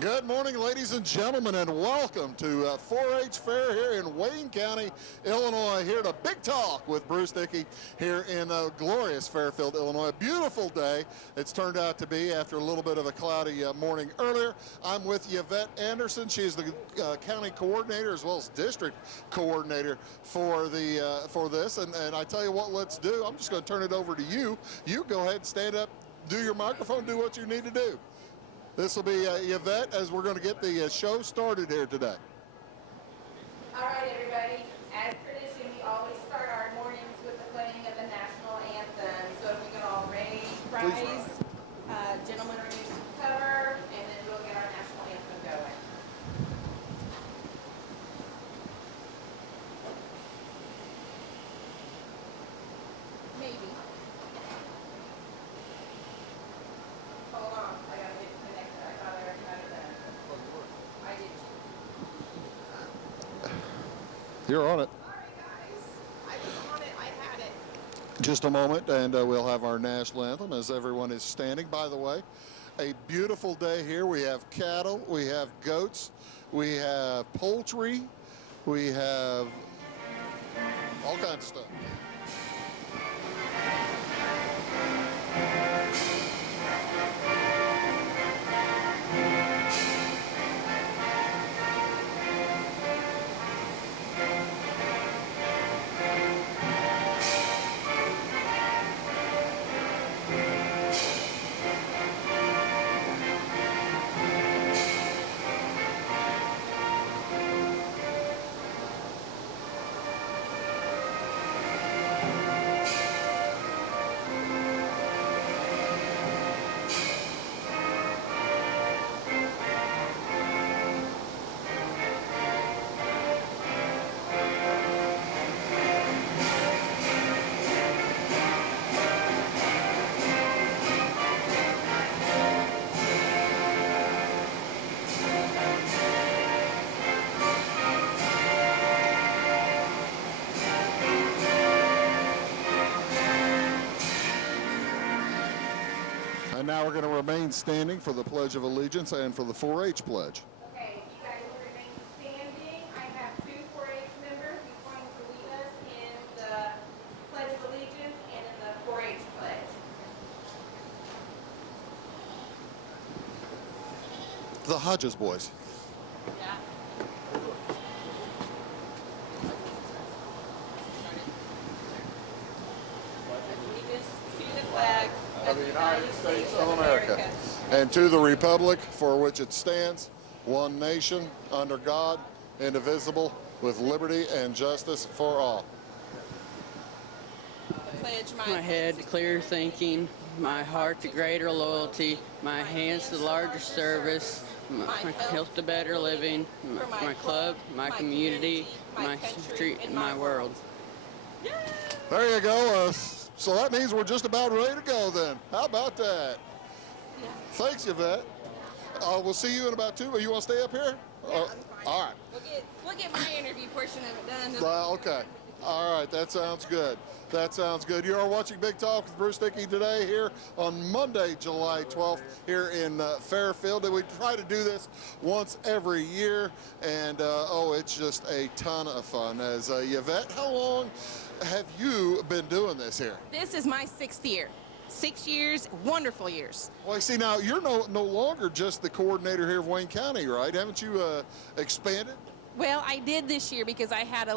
Good morning, ladies and gentlemen, and welcome to 4-H Fair here in Wayne County, Illinois. Here to Big Talk with Bruce Dickey here in glorious Fairfield, Illinois. A beautiful day it's turned out to be after a little bit of a cloudy morning earlier. I'm with Yvette Anderson. She's the county coordinator as well as district coordinator for this. And I tell you what, let's do. I'm just going to turn it over to you. You go ahead and stand up, do your microphone, do what you need to do. This will be Yvette as we're going to get the show started here today. All right, everybody. As tradition, we always start our mornings with the playing of the national anthem. So if we can all rise, gentlemen are used to cover, and then we'll get our national anthem going. Maybe. Hold on. I got to get connected. I thought I already had it done. I did. You're on it. All right, guys. I was on it. I had it. Just a moment, and we'll have our national anthem as everyone is standing. By the way, a beautiful day here. We have cattle, we have goats, we have poultry, we have all kinds of stuff. And now we're going to remain standing for the Pledge of Allegiance and for the 4-H pledge. Okay, you guys will remain standing. I have two 4-H members who's going to lead us in the Pledge of Allegiance and in the 4-H pledge. The Hodges boys. Yeah. Allegiance to the flag Of the United States of America, and to the republic for which it stands, one nation, under God, indivisible, with liberty and justice for all. Pledge My head to clear thinking, my heart to greater loyalty, my hands to larger service, my health to better living, my club, my community, my country, and my world. There you go. So that means we're just about ready to go then. How about that? Thanks, Yvette. We'll see you in about 2. You want to stay up here? Yeah, I'm fine. All right. We'll get my interview portion of it done. Okay. All right. That sounds good. That sounds good. You are watching Big Talk with Bruce Dickey today here on Monday, July 12th here in Fairfield. And we try to do this once every year. And, it's just a ton of fun. As Yvette, how long have you been doing this here? This is my 6th year. 6 years, wonderful years. Well, I see now you're no longer just the coordinator here of Wayne County, right? Haven't you expanded? Well, I did this year because I had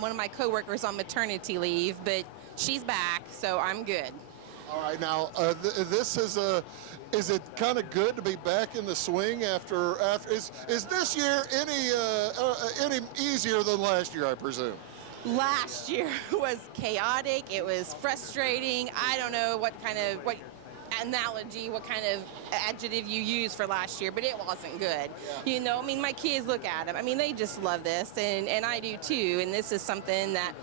one of my coworkers on maternity leave, but she's back, so I'm good. All right, now this is it kind of good to be back in the swing after is this year any easier than last year, I presume? Last year was chaotic. It was frustrating. I don't know what analogy, what kind of adjective you use for last year, but it wasn't good. Yeah. You know, I mean, my kids look at them. I mean, they just love this, and I do too. And this is something that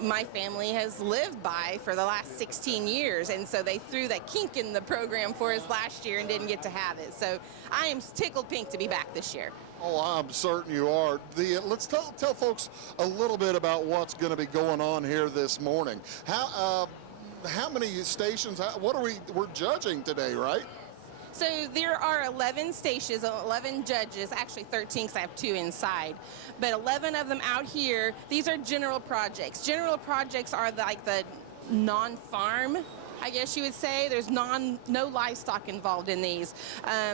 my family has lived by for the last 16 years, and so they threw that kink in the program for us last year and didn't get to have it. So I am tickled pink to be back this year. Oh, I'm certain you are. Let's tell folks a little bit about what's going to be going on here this morning. How many stations? We're judging today, right? So there are 11 stations, 11 judges, actually 13 because I have 2 inside, but 11 of them out here. These are general projects. General projects are like the non-farm, I guess you would say. There's no livestock involved in these.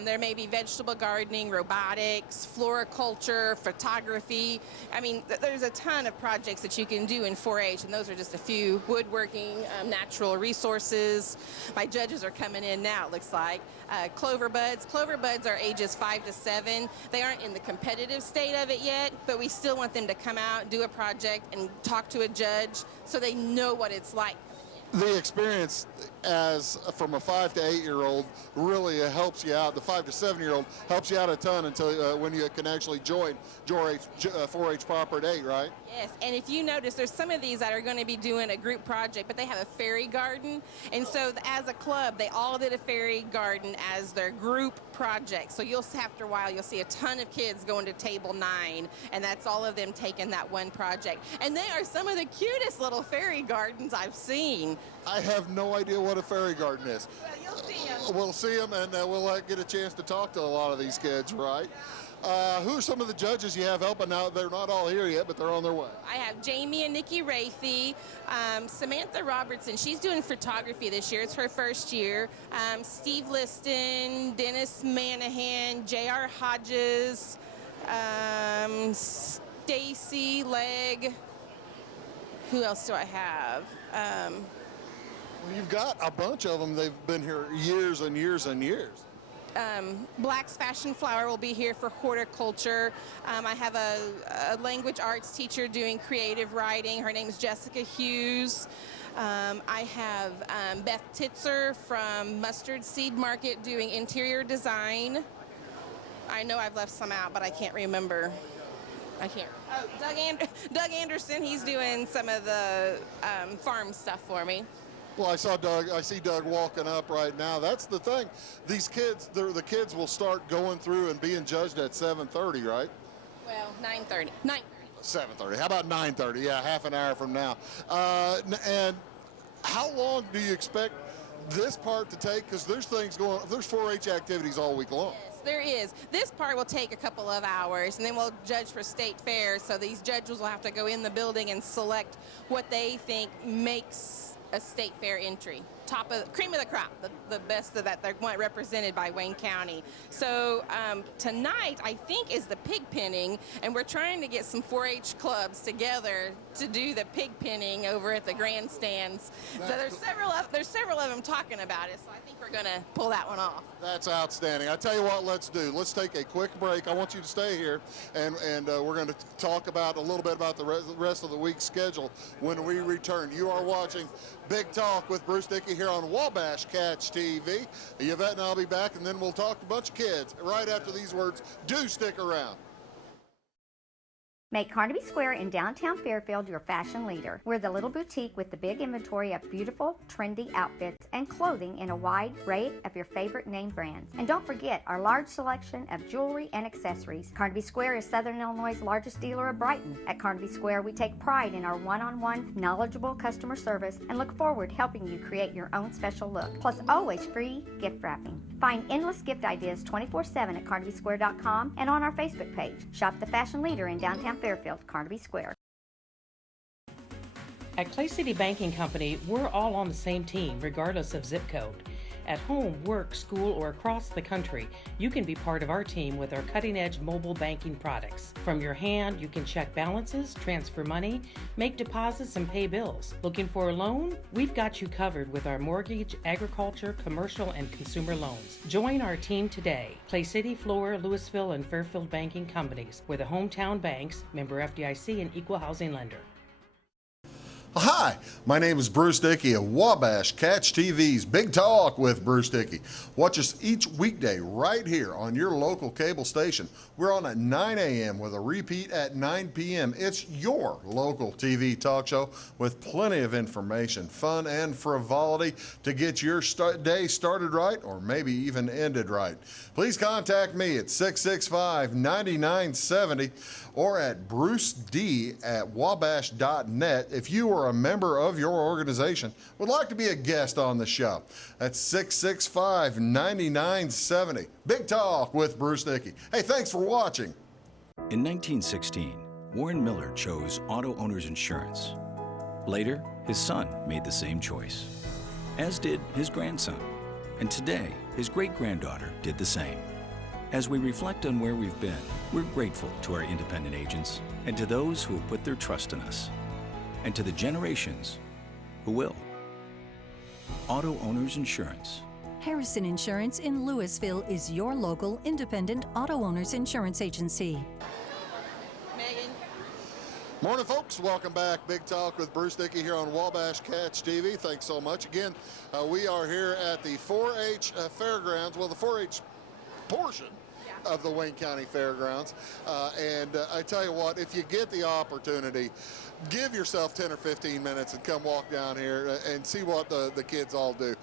There may be vegetable gardening, robotics, floriculture, photography. I mean, there's a ton of projects that you can do in 4-H, and those are just a few. Woodworking, natural resources. My judges are coming in now, it looks like. Clover buds. Clover buds are ages 5 to 7. They aren't in the competitive state of it yet, but we still want them to come out, do a project, and talk to a judge so they know what it's like. The experience as from a 5 to 8 year old really helps you out. The 5 to 7 year old helps you out a ton until when you can actually join 4-H proper at 8, right? Yes, and if you notice, there's some of these that are going to be doing a group project, but they have a fairy garden, and so as a club, they all did a fairy garden as their group project. So after a while, you'll see a ton of kids going to table 9, and that's all of them taking that one project. And they are some of the cutest little fairy gardens I've seen. I have no idea what a fairy garden is. Well, you'll see them. We'll see them, and we'll get a chance to talk to a lot of these kids, right? Who are some of the judges you have helping out? They're not all here yet, but they're on their way. I have Jamie and Nikki Rathey, Samantha Robertson. She's doing photography this year. It's her first year. Steve Liston, Dennis Manahan, J.R. Hodges, Stacy Legg. Who else do I have? You've got a bunch of them. They've been here years and years and years. Black's Fashion Flower will be here for horticulture. I have a language arts teacher doing creative writing. Her name is Jessica Hughes. I have Beth Titzer from Mustard Seed Market doing interior design. I know I've left some out, but I can't remember. Oh, Doug Anderson, he's doing some of the farm stuff for me. Well, I see Doug walking up right now. That's the thing. These kids, the kids will start going through and being judged at 7:30, right? Well, 9:30. 7:30. How about 9:30? Yeah, half an hour from now. And how long do you expect this part to take? Because there's 4-H activities all week long. Yes, there is. This part will take a couple of hours, and then we'll judge for state fair. So these judges will have to go in the building and select what they think makes a state fair entry. Cream of the crop, the best of that. They're represented by Wayne County. So tonight, I think, is the pig pinning, and we're trying to get some 4-H clubs together to do the pig pinning over at the grandstands. So there's several of them talking about it, so I think we're going to pull that one off. That's outstanding. I tell you what, let's do. Let's take a quick break. I want you to stay here, and we're going to talk about a little bit about the rest of the week's schedule when we return. You are watching Big Talk with Bruce Dickey here on Wabash Catch TV. Yvette and I'll be back, and then we'll talk to a bunch of kids right after these words. Do stick around. Make Carnaby Square in downtown Fairfield your fashion leader. We're the little boutique with the big inventory of beautiful, trendy outfits and clothing in a wide array of your favorite name brands. And don't forget our large selection of jewelry and accessories. Carnaby Square is Southern Illinois' largest dealer of Brighton. At Carnaby Square, we take pride in our one-on-one, knowledgeable customer service and look forward to helping you create your own special look. Plus, always free gift wrapping. Find endless gift ideas 24/7 at CarnabySquare.com and on our Facebook page. Shop the fashion leader in downtown Fairfield, Carnaby Square. At Clay City Banking Company, we're all on the same team, regardless of zip code. At home, work, school, or across the country, you can be part of our team with our cutting-edge mobile banking products. From your hand, you can check balances, transfer money, make deposits, and pay bills. Looking for a loan? We've got you covered with our mortgage, agriculture, commercial, and consumer loans. Join our team today. Clay City, Flora, Louisville, and Fairfield Banking Companies. We're the hometown banks, member FDIC, and equal housing lender. Hi, my name is Bruce Dickey of Wabash Catch TV's Big Talk with Bruce Dickey. Watch us each weekday right here on your local cable station. We're on at 9 a.m. with a repeat at 9 p.m. It's your local TV talk show with plenty of information, fun, and frivolity to get your day started right or maybe even ended right. Please contact me at 665-9970 or at bruced@wabash.net if you are or a member of your organization would like to be a guest on the show, that's 665-9970. Big Talk with Bruce Dickey. Hey, thanks for watching. In 1916, Warren Miller chose auto owners insurance. Later, his son made the same choice, as did his grandson. And today, his great-granddaughter did the same. As we reflect on where we've been, we're grateful to our independent agents and to those who have put their trust in us, and to the generations who will. Auto Owners Insurance. Harrison Insurance in Louisville is your local independent auto owners insurance agency. Megan. Morning, folks. Welcome back. Big Talk with Bruce Dickey here on Wabash Catch TV. Thanks so much. Again, we are here at the 4-H Fairgrounds. Well, the 4-H portion of the Wayne County Fairgrounds. And I tell you what, if you get the opportunity, give yourself 10 or 15 minutes and come walk down here and see what the kids all do.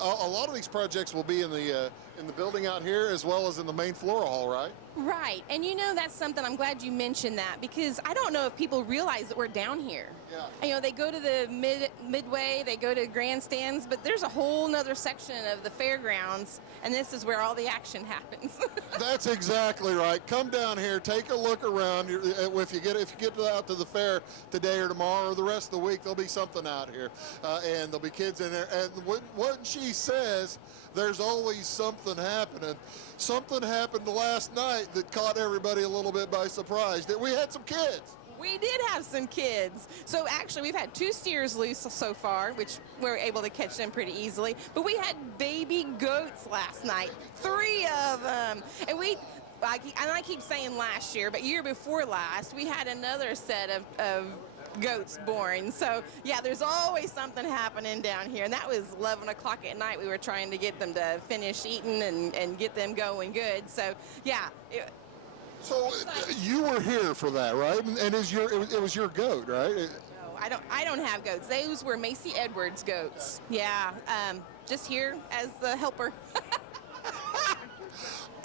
A lot of these projects will be in the building out here as well as in the main floor hall, right? Right, and you know, that's something, I'm glad you mentioned that, because I don't know if people realize that we're down here. Yeah. You know, they go to the midway, they go to grandstands, but there's a whole nother section of the fairgrounds, and this is where all the action happens. That's exactly right. Come down here, take a look around. If you get out to the fair today or tomorrow or the rest of the week, there'll be something out here, and there'll be kids in there. And what she says, there's always something happening. Something happened last night that caught everybody a little bit by surprise. That we had some kids. We did have some kids. So actually, we've had 2 steers loose so far, which we were able to catch them pretty easily. But we had baby goats last night, 3 of them. And I keep saying last year, but year before last, we had another set of goats born. So yeah, there's always something happening down here. And that was 11 o'clock at night. We were trying to get them to finish eating and get them going good. So yeah. So you were here for that, right? And it was your goat, right? No, I don't have goats. Those were Macy Edwards goats. Yeah, just here as the helper.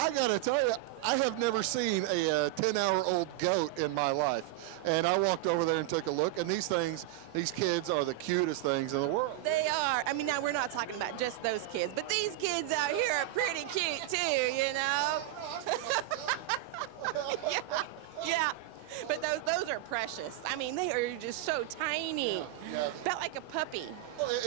I gotta tell you, I have never seen a 10-hour-old goat in my life. And I walked over there and took a look, and these kids are the cutest things in the world. They are. I mean, now we're not talking about just those kids, but these kids out here are pretty cute too, you know? Yeah. But those are precious. I mean, they are just so tiny. Yeah. About like a puppy.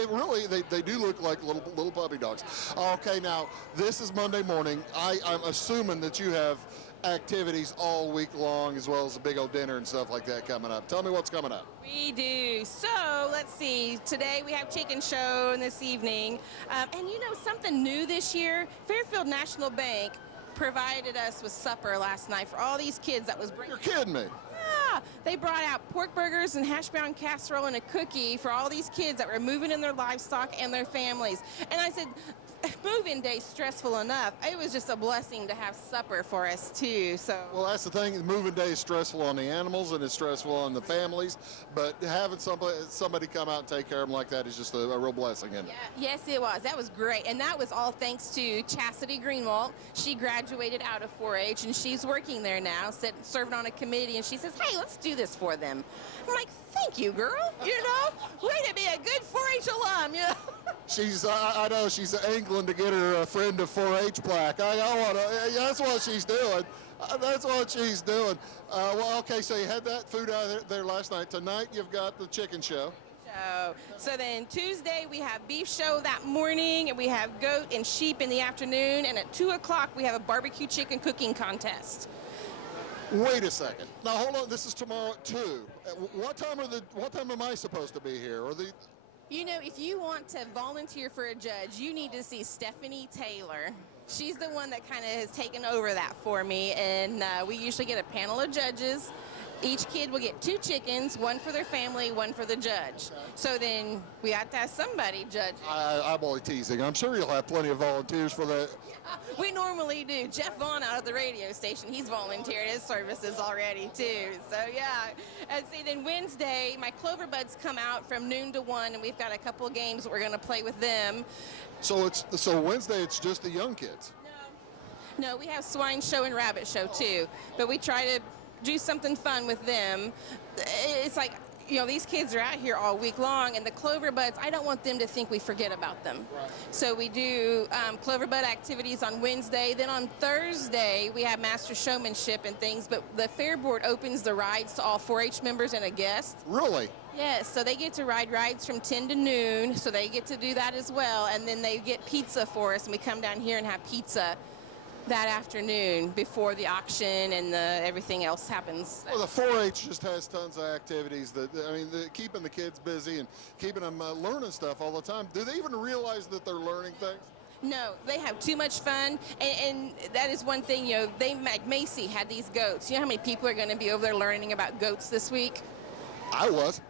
Well, they do look like little puppy dogs. Okay, now, this is Monday morning. I'm assuming that you have activities all week long as well as a big old dinner and stuff like that coming up. Tell me what's coming up. We do. So let's see. Today we have chicken show and this evening. And you know something new this year? Fairfield National Bank provided us with supper last night for all these kids that was bringing. You're kidding me. Yeah, they brought out pork burgers and hash brown casserole and a cookie for all these kids that were moving in their livestock and their families. And I said, move-in day's stressful enough. It was just a blessing to have supper for us too. So. Well, that's the thing. Moving day is stressful on the animals and it's stressful on the families. But having somebody come out and take care of them like that is just a real blessing, isn't it? Yeah, yes, it was. That was great, and that was all thanks to Chastity Greenwald. She graduated out of 4-H, and she's working there now, serving on a committee. And she says, "Hey, let's do this for them." I'm like, "Thank you, girl. You know, way to be a good 4-H alum." You know. I know she's angling to get her friend of 4-H plaque. That's what she's doing. That's what she's doing. Well, okay, so you had that food out there last night. Tonight you've got the chicken show. So then Tuesday we have beef show that morning, and we have goat and sheep in the afternoon, and at 2 o'clock we have a barbecue chicken cooking contest. Wait a second. Now hold on. This is tomorrow at 2. What time am I supposed to be here? You know, if you want to volunteer for a judge, you need to see Stephanie Taylor. She's the one that kind of has taken over that for me, and we usually get a panel of judges. Each kid will get 2 chickens, 1 for their family, 1 for the judge. So then we have to have somebody judge. I'm only teasing. I'm sure you'll have plenty of volunteers for that. We normally do. Jeff Vaughn out of the radio station, he's volunteered his services already too. So yeah. And see, then Wednesday, my Clover Buds come out from noon to 1, and we've got a couple of games that we're going to play with them. So Wednesday it's just the young kids? No, we have swine show and rabbit show too. But we try to do something fun with them. It's like, you know, these kids are out here all week long, and the clover buds, I don't want them to think we forget about them. Right. So we do clover bud activities on Wednesday. Then on Thursday, we have master showmanship and things, but the fair board opens the rides to all 4-H members and a guest. Really? Yes, so they get to ride rides from 10 to noon, so they get to do that as well, and then they get pizza for us, and we come down here and have pizza that afternoon before the auction and everything else happens. Well, the 4-H just has tons of activities that, I mean, keeping the kids busy and keeping them learning stuff all the time. Do they even realize that they're learning things? No, they have too much fun, and that is one thing, you know, like Macy had these goats. You know how many people are going to be over there learning about goats this week? I was.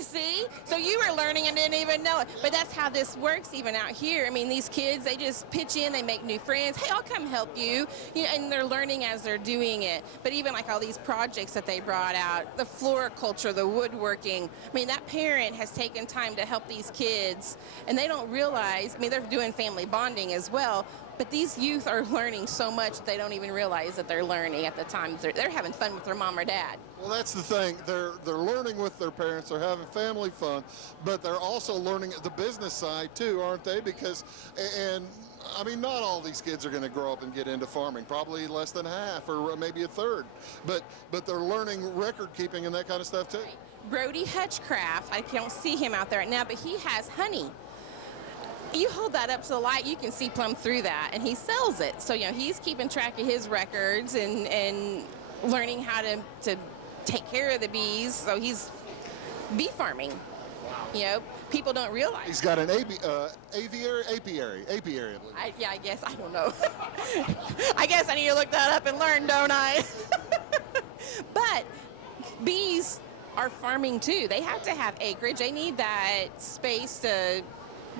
See? So you were learning and didn't even know it. But that's how this works even out here. I mean, these kids, they just pitch in, they make new friends. Hey, I'll come help you. You know, and they're learning as they're doing it. But even like all these projects that they brought out, the floriculture, the woodworking, I mean, that parent has taken time to help these kids. And they don't realize, I mean, they're doing family bonding as well. But these youth are learning so much that they don't even realize that they're learning at the time. They're having fun with their mom or dad. Well, that's the thing. They're learning with their parents. They're having family fun, but they're also learning the business side too, aren't they? Because, and I mean, not all these kids are going to grow up and get into farming. Probably less than half, or maybe a third. But they're learning record keeping and that kind of stuff too. Brody Hutchcraft, I don't see him out there right now, but he has honey. You hold that up to the light, you can see plumb through that, and he sells it. So, you know, he's keeping track of his records and learning how to take care of the bees. So he's bee farming. Wow. You know, people don't realize. He's got an apiary, I believe. Yeah, I guess, I don't know. I guess I need to look that up and learn, don't I? But bees are farming too. They have to have acreage. They need that space to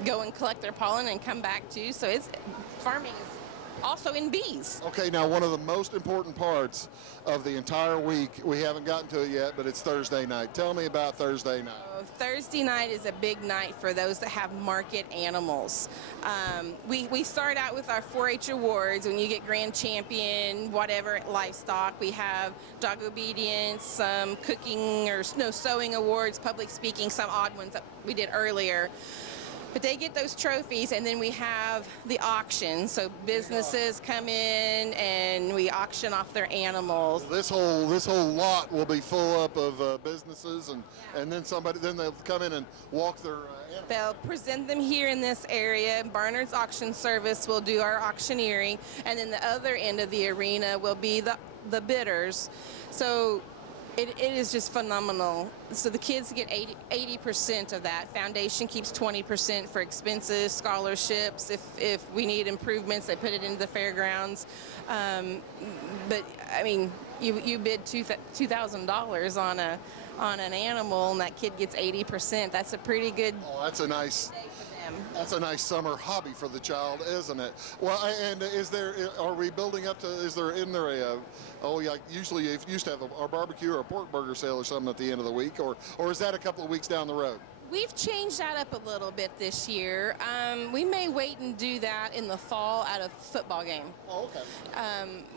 go and collect their pollen and come back too. So it's farming is also in bees. Okay, now one of the most important parts of the entire week, we haven't gotten to it yet, but it's Thursday night. Tell me about Thursday night. Thursday night is a big night for those that have market animals. We start out with our 4-H awards. When you get grand champion, whatever livestock, we have dog obedience, some cooking or sewing awards, public speaking, some odd ones that we did earlier. But they get those trophies, and then we have the auction. So businesses come in, and we auction off their animals. This whole lot will be full up of businesses, and then they'll come in and walk their animals. They'll present them here in this area. Barnard's Auction Service will do our auctioneering, and then the other end of the arena will be the bidders. So it is just phenomenal. So the kids get 80% of that. Foundation keeps 20% for expenses, scholarships. If we need improvements, they put it into the fairgrounds. But I mean, you bid $2,000 on an animal, and that kid gets 80%. That's a pretty good. Oh, that's a nice. Day for them. That's a nice summer hobby for the child, isn't it? Well, and are we building up to, is there usually you used to have a barbecue or a pork burger sale or something at the end of the week, or is that a couple of weeks down the road? We've changed that up a little bit this year. We may wait and do that in the fall at a football game. Oh, okay.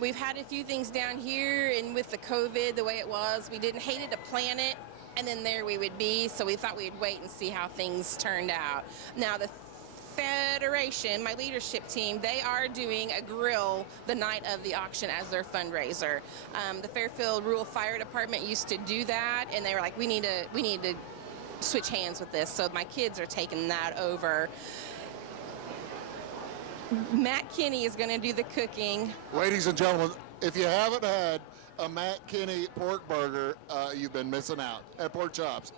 We've had a few things down here, and with the COVID, the way it was, we didn't hate it to plan it, and then there we would be, so we thought we'd wait and see how things turned out. Now, the Federation, my leadership team, they are doing a grill the night of the auction as their fundraiser. The Fairfield Rural Fire Department used to do that, and they were like, we need to switch hands with this, so my kids are taking that over. Matt Kinney is going to do the cooking. Ladies and gentlemen, if you haven't had a Matt Kinney pork burger, you've been missing out. And pork chops.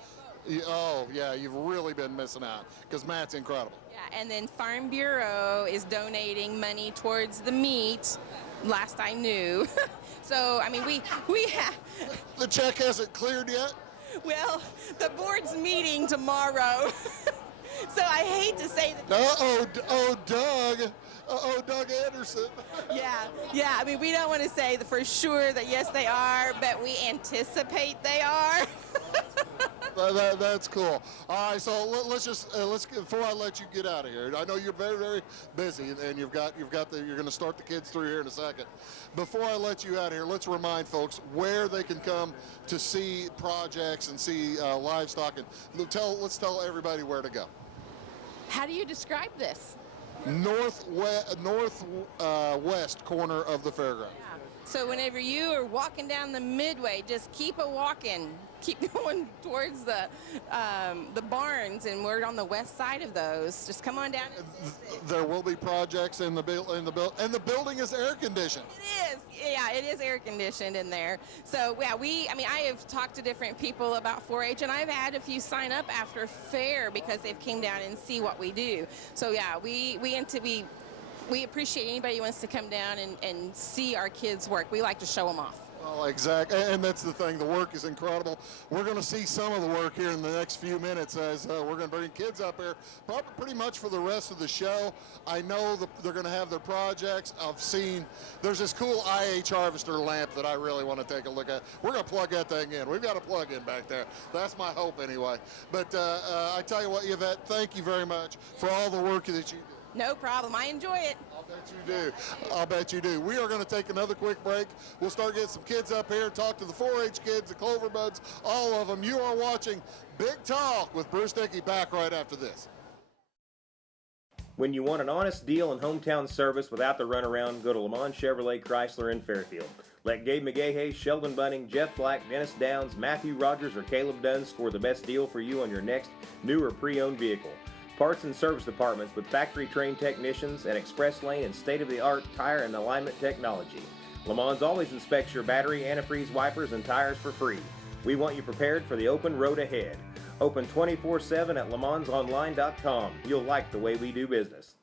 You've really been missing out, because Matt's incredible. Yeah, and then Farm Bureau is donating money towards the meat, last I knew. So, I mean, we have... The check hasn't cleared yet? Well, the board's meeting tomorrow. So I hate to say that. Doug Anderson. Yeah. I mean, we don't want to say for sure that yes, they are, but we anticipate they are. That's cool. All right, so let's before I let you get out of here. I know you're very, very busy, and you're going to start the kids through here in a second. Before I let you out of here, let's remind folks where they can come to see projects and see livestock, and let's tell everybody where to go. How do you describe this? Northwest corner of the fairground. So whenever you are walking down the midway, just keep a walking. Keep going towards the barns, and we're on the west side of those. Just come on down. There will be projects in the building, and the building is air conditioned. It is, yeah, it is air conditioned in there. So yeah, I have talked to different people about 4-H, and I've had a few sign up after fair because they've came down and see what we do. So yeah, we appreciate anybody who wants to come down and see our kids work. We like to show them off. Well, exactly, and that's the thing. The work is incredible. We're going to see some of the work here in the next few minutes as we're going to bring kids up here, probably pretty much for the rest of the show. I know they're going to have their projects. I've seen there's this cool IH harvester lamp that I really want to take a look at. We're going to plug that thing in. We've got a plug in back there. That's my hope anyway. But I tell you what, Yvette, thank you very much for all the work that you do. No problem. I enjoy it. I'll bet you do. I'll bet you do. We are going to take another quick break. We'll start getting some kids up here, talk to the 4-H kids, the Cloverbuds, all of them. You are watching Big Talk with Bruce Dickey, back right after this. When you want an honest deal and hometown service without the runaround, go to Le Mans Chevrolet Chrysler in Fairfield. Let Gabe McGahey, Sheldon Bunning, Jeff Black, Dennis Downs, Matthew Rogers, or Caleb Dunn score the best deal for you on your next new or pre-owned vehicle. Parts and service departments with factory-trained technicians and express lane and state-of-the-art tire and alignment technology. Le Mans always inspects your battery, antifreeze, wipers, and tires for free. We want you prepared for the open road ahead. Open 24/7 at lemansonline.com. You'll like the way we do business.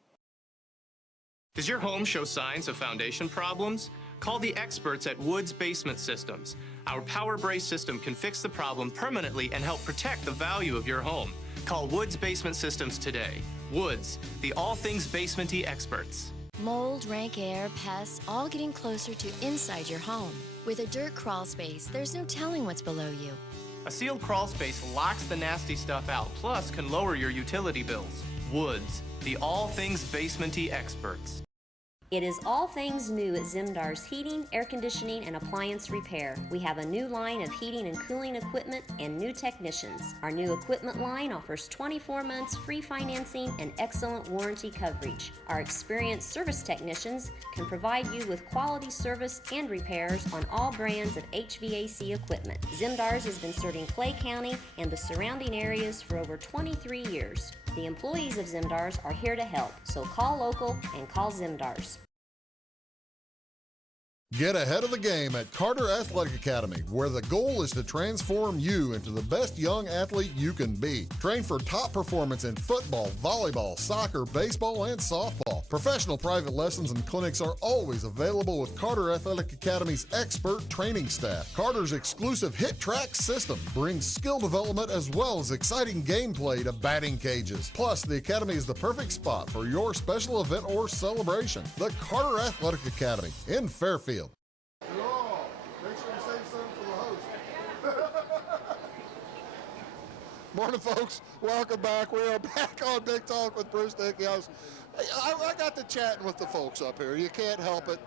Does your home show signs of foundation problems? Call the experts at Woods Basement Systems. Our Power Brace system can fix the problem permanently and help protect the value of your home. Call Woods Basement Systems today. Woods, the all things basement-y experts. Mold, rank air, pests, all getting closer to inside your home. With a dirt crawl space, there's no telling what's below you. A sealed crawl space locks the nasty stuff out, plus can lower your utility bills. Woods, the all things basement-y experts. It is all things new at Zimdar's Heating, Air Conditioning, and Appliance Repair. We have a new line of heating and cooling equipment and new technicians. Our new equipment line offers 24 months free financing and excellent warranty coverage. Our experienced service technicians can provide you with quality service and repairs on all brands of HVAC equipment. Zimdar's has been serving Clay County and the surrounding areas for over 23 years. The employees of Zimdar's are here to help, so call local and call Zimdar's. Get ahead of the game at Carter Athletic Academy, where the goal is to transform you into the best young athlete you can be. Train for top performance in football, volleyball, soccer, baseball, and softball. Professional private lessons and clinics are always available with Carter Athletic Academy's expert training staff. Carter's exclusive Hit Track system brings skill development as well as exciting gameplay to batting cages. Plus, the Academy is the perfect spot for your special event or celebration. The Carter Athletic Academy in Fairfield. Make sure you save some for the host. Morning, folks. Welcome back. We are back on Big Talk with Bruce Dickey. I got to chatting with the folks up here. You can't help it.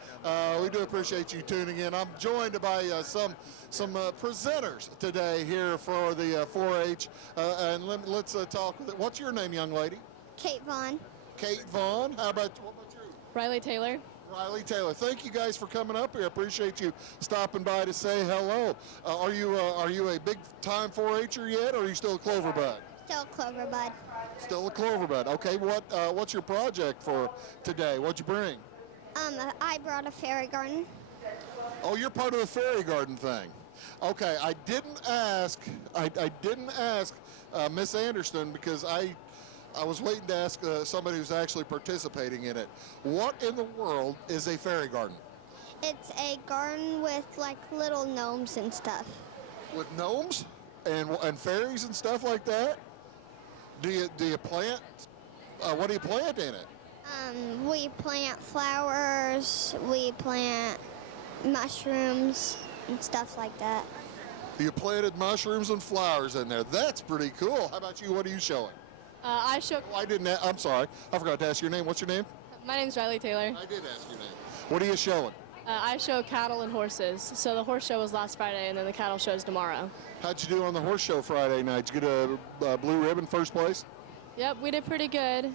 We do appreciate you tuning in. I'm joined by some presenters today here for the 4-H. And let's talk with it. What's your name, young lady? Kate Vaughn. Kate Vaughn. What about you? Riley Taylor. Riley Taylor. Thank you guys for coming up here. I appreciate you stopping by to say hello. Are you a big time 4-H'er yet, or are you still a Cloverbud? Still a Cloverbud. Still a Cloverbud. Okay. What's your project for today? What'd you bring? I brought a fairy garden. Oh, you're part of the fairy garden thing. Okay. I didn't ask Miss Anderson because I was waiting to ask somebody who's actually participating in it. What in the world is a fairy garden? It's a garden with like little gnomes and stuff. With gnomes and fairies and stuff like that? Do you plant? What do you plant in it? We plant flowers. We plant mushrooms and stuff like that. You planted mushrooms and flowers in there. That's pretty cool. How about you? What are you showing? I show. Oh, I'm sorry. I forgot to ask your name. What's your name? My name's Riley Taylor. I did ask your name. What are you showing? I show cattle and horses. So the horse show was last Friday, and then the cattle show is tomorrow. How'd you do on the horse show Friday night? Did you get a blue ribbon first place? Yep, we did pretty good.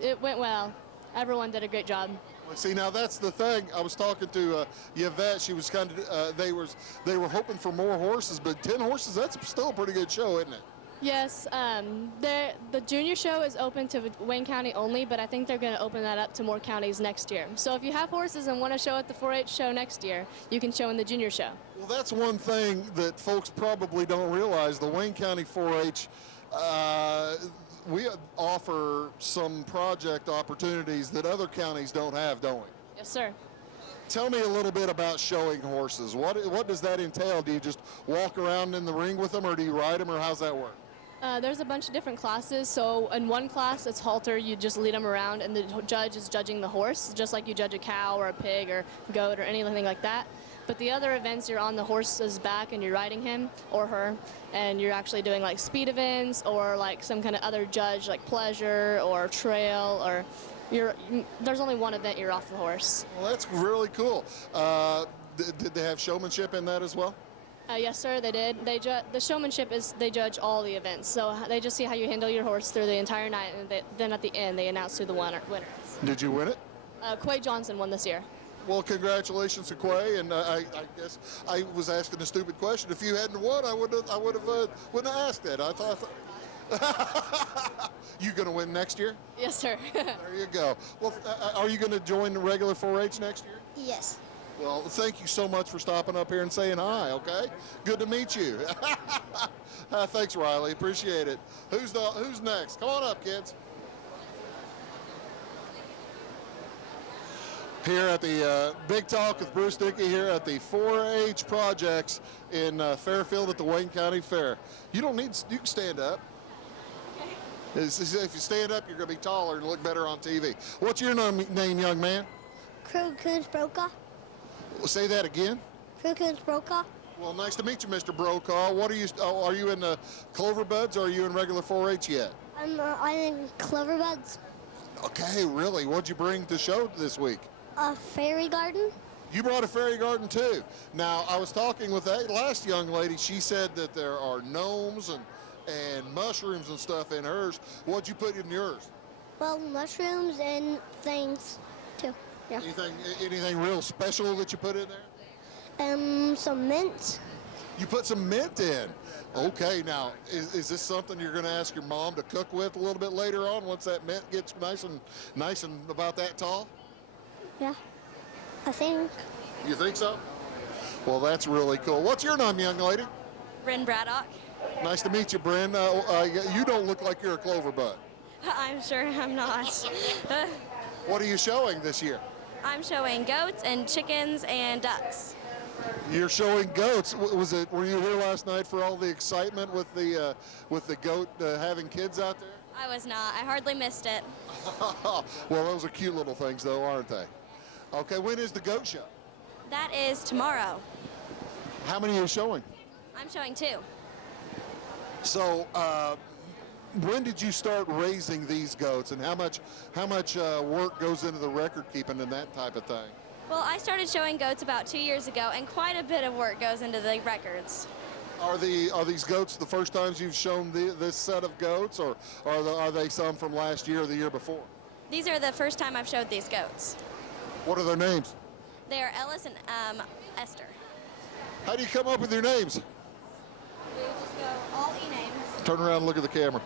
It went well. Everyone did a great job. See, now that's the thing. I was talking to Yvette. She was kind of they were hoping for more horses, but 10 horses, that's still a pretty good show, isn't it? Yes, the junior show is open to Wayne County only, but I think they're going to open that up to more counties next year. So if you have horses and want to show at the 4-H show next year, you can show in the junior show. Well, that's one thing that folks probably don't realize. The Wayne County 4-H, we offer some project opportunities that other counties don't have, don't we? Yes, sir. Tell me a little bit about showing horses. What does that entail? Do you just walk around in the ring with them, or do you ride them, or how's that work? There's a bunch of different classes. So in one class, it's halter. You just lead them around, and the judge is judging the horse, just like you judge a cow or a pig or goat or anything like that. But the other events, you're on the horse's back and you're riding him or her, and you're actually doing like speed events or like some kind of other judge, like pleasure or trail, or there's only one event you're off the horse. Well, that's really cool. Did they have showmanship in that as well? Yes, sir, they did. The showmanship is they judge all the events. So they just see how you handle your horse through the entire night, and then at the end they announce who the winners. Did you win it? Quay Johnson won this year. Well, congratulations to Quay, and I guess I was asking a stupid question. If you hadn't won, I wouldn't have asked that. I thought you going to win next year? Yes, sir. There you go. Well, are you going to join the regular 4-H next year? Yes. Well, thank you so much for stopping up here and saying hi, okay? Good to meet you. Thanks, Riley. Appreciate it. Who's next? Come on up, kids. Here at the Big Talk with Bruce Dickey here at the 4-H projects in Fairfield at the Wayne County Fair. You can stand up. If you stand up, you're going to be taller and look better on TV. What's your name, young man? Crew Coons Brokaw. Say that again. Crew Coons Brokaw. Well, nice to meet you, Mr. Brokaw. What are you in the Clover Buds, or are you in regular 4-H yet? I'm in Clover Buds. Okay, really? What'd you bring to show this week? A fairy garden. You brought a fairy garden too. Now, I was talking with that last young lady. She said that there are gnomes and mushrooms and stuff in hers. What'd you put in yours? Well, mushrooms and things too. Yeah. Anything real special that you put in there? Some mint. You put some mint in. Okay, now, is this something you're going to ask your mom to cook with a little bit later on once that mint gets nice and about that tall? Yeah, I think. You think so? Well, that's really cool. What's your name, young lady? Bryn Braddock. Nice to meet you, Bryn. You don't look like you're a Clover Bud. I'm sure I'm not. What are you showing this year? I'm showing goats and chickens and ducks. You're showing goats. Were you here last night for all the excitement with the goat having kids out there? I was not. I hardly missed it. Well, those are cute little things, though, aren't they? Okay, when is the goat show? That is tomorrow. How many are you showing? I'm showing 2. So, when did you start raising these goats, and how much work goes into the record keeping and that type of thing? Well, I started showing goats about 2 years ago, and quite a bit of work goes into the records. Are these goats the first times you've shown this set of goats, or are they some from last year or the year before? These are the first time I've showed these goats. What are their names? They are Ellis and Esther. How do you come up with your names? We just go all E-names. Turn around and look at the camera.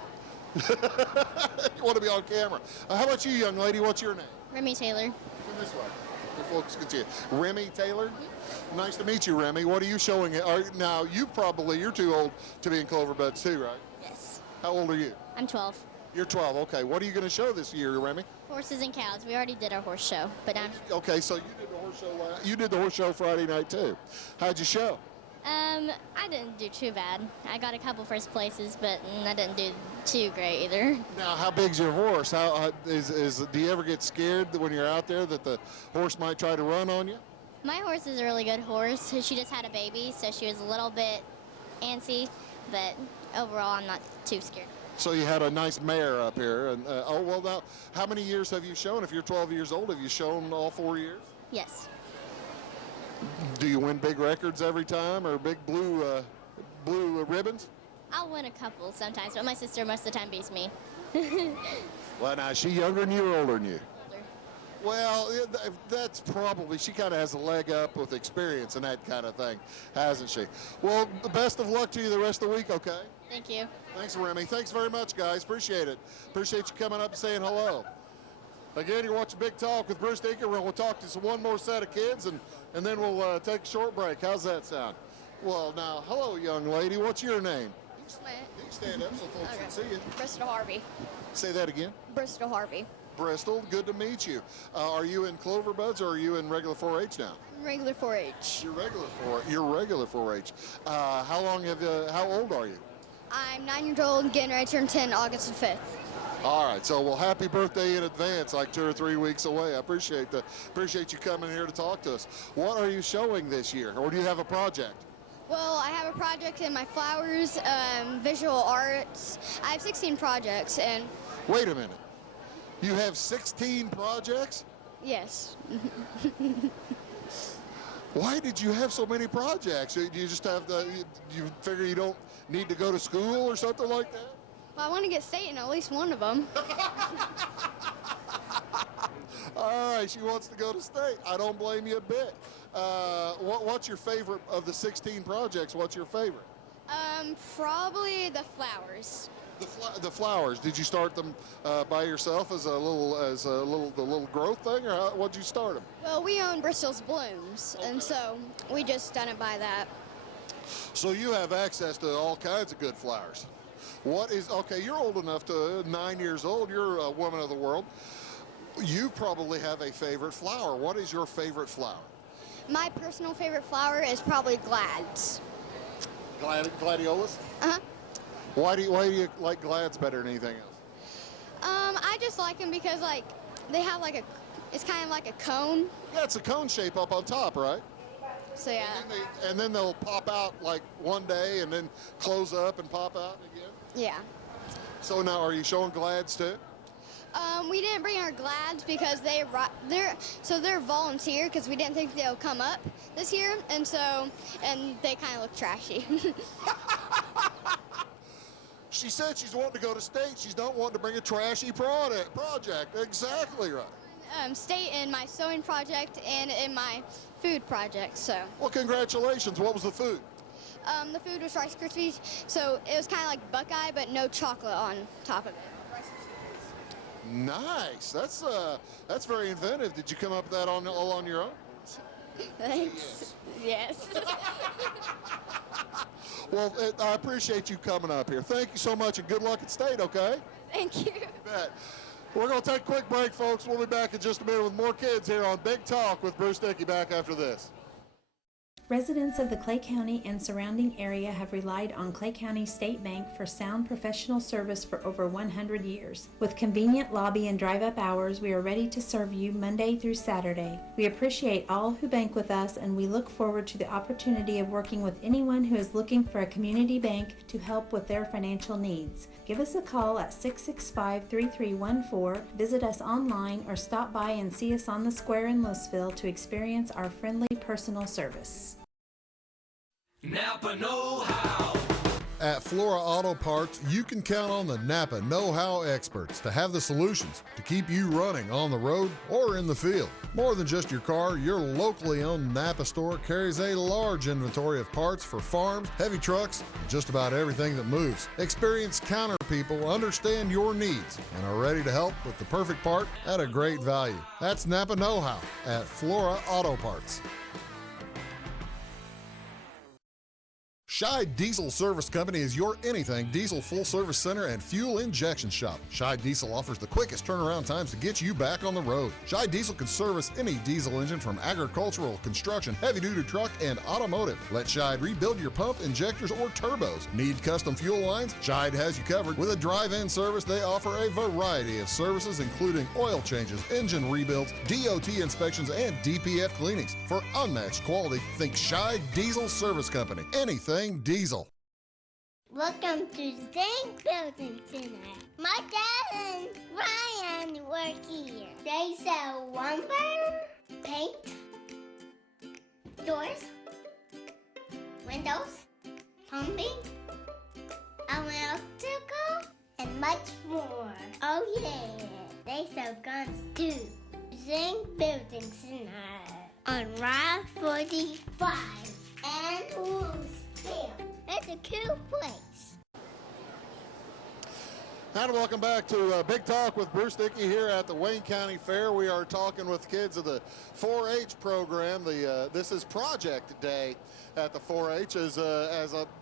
You want to be on camera. How about you, young lady? What's your name? Remy Taylor. Come this way. The folks can see you. Remy Taylor? Mm-hmm. Nice to meet you, Remy. What are you showing? Now, you're too old to be in Clover Buds too, right? Yes. How old are you? I'm 12. You're 12. Okay. What are you going to show this year, Remy? Horses and cows. We already did our horse show, but I'm... Okay, so you did the horse show. You did the horse show Friday night too. How'd you show? I didn't do too bad. I got a couple first places, but I didn't do too great either. Now, how big's your horse? Do you ever get scared that when you're out there that the horse might try to run on you? My horse is a really good horse. She just had a baby, so she was a little bit antsy, but overall I'm not too scared. So you had a nice mare up here. And oh, well, now, how many years have you shown? If you're 12 years old, have you shown all 4 years? Yes. Do you win big records every time or big blue ribbons? I'll win a couple sometimes, but my sister most of the time beats me. Well, now, is she younger than you or older than you? Well, that's probably, she kind of has a leg up with experience and that kind of thing, hasn't she? Well, best of luck to you the rest of the week, okay? Thank you. Thanks, Remy. Thanks very much, guys. Appreciate it. Appreciate you coming up and saying hello. Again, you're watching Big Talk with Bruce Dickey. We'll talk to one more set of kids, and then we'll take a short break. How's that sound? Well, now, hello, young lady. What's your name? You can stand up so folks can see you. Bristol Harvey. Say that again. Bristol Harvey. Bristol, good to meet you. Are you in Clover Buds or are you in regular 4-H now? Regular 4-H. You're regular 4-H. How old are you? I'm 9 years old, getting ready to turn 10 August the 5th. All right, so well, happy birthday in advance, like 2 or 3 weeks away. I appreciate you coming here to talk to us. What are you showing this year, or do you have a project? Well, I have a project in my flowers, visual arts. I have 16 projects, and... Wait a minute. You have 16 projects? Yes. Why did you have so many projects? Do you just have you figure you don't need to go to school or something like that? Well, I want to get state in at least one of them. All right, she wants to go to state. I don't blame you a bit. What's your favorite of the 16 projects? What's your favorite? Probably the flowers. The flowers. Did you start them by yourself as the little growth thing, or what'd you start them? Well, we own Bristol's Blooms, and so we just done it by that. So you have access to all kinds of good flowers. Okay, you're old enough to, 9 years old, you're a woman of the world. You probably have a favorite flower. What is your favorite flower? My personal favorite flower is probably Glads. Gladiolus? Uh-huh. Why do you like Glads better than anything else? I just like them because, like, they have, like, it's kind of like a cone. Yeah, it's a cone shape up on top, right? So, yeah. And then they'll pop out, like, one day and then close up and pop out again? Yeah. So now, are you showing Glads, too? We didn't bring our Glads because they're volunteer because we didn't think they'll come up this year, and they kind of look trashy. She said she's wanting to go to state. She's not wanting to bring a trashy project. Exactly right. State in my sewing project and in my food project. So. Well, congratulations. What was the food? The food was Rice Krispies. So it was kind of like Buckeye, but no chocolate on top of it. Nice. That's very inventive. Did you come up with that all on your own? Thanks. Yes. Well, I appreciate you coming up here. Thank you so much, and good luck at state, okay? Thank you. You bet. We're going to take a quick break, folks. We'll be back in just a minute with more kids here on Big Talk with Bruce Dickey. Back after this. Residents of the Clay County and surrounding area have relied on Clay County State Bank for sound professional service for over 100 years. With convenient lobby and drive-up hours, we are ready to serve you Monday through Saturday. We appreciate all who bank with us, and we look forward to the opportunity of working with anyone who is looking for a community bank to help with their financial needs. Give us a call at 665-3314, visit us online, or stop by and see us on the square in Louisville to experience our friendly personal service. Napa know-how. At Flora Auto Parts, you can count on the Napa know-how experts to have the solutions to keep you running on the road or in the field. More than just your car, your locally owned Napa store carries a large inventory of parts for farms, heavy trucks, and just about everything that moves. Experienced counter people understand your needs and are ready to help with the perfect part at a great value. That's Napa know-how at Flora Auto Parts. Scheid Diesel Service Company is your anything diesel full service center and fuel injection shop. Scheid Diesel offers the quickest turnaround times to get you back on the road. Scheid Diesel can service any diesel engine from agricultural, construction, heavy-duty truck, and automotive. Let Scheid rebuild your pump, injectors, or turbos. Need custom fuel lines? Scheid has you covered. With a drive-in service, they offer a variety of services, including oil changes, engine rebuilds, DOT inspections, and DPF cleanings. For unmatched quality, think Scheid Diesel Service Company. Anything diesel. Welcome to Zinc Building tonight. My dad and Ryan work here. They sell lumber, paint, doors, windows, plumbing, electrical, and much more. Oh yeah, they sell guns too. Zinc Building tonight on Route 45 and Louisville. It's a cool place. And welcome back to Big Talk with Bruce Dickey here at the Wayne County Fair. We are talking with kids of the 4-H program. This is Project Day at the 4-H. As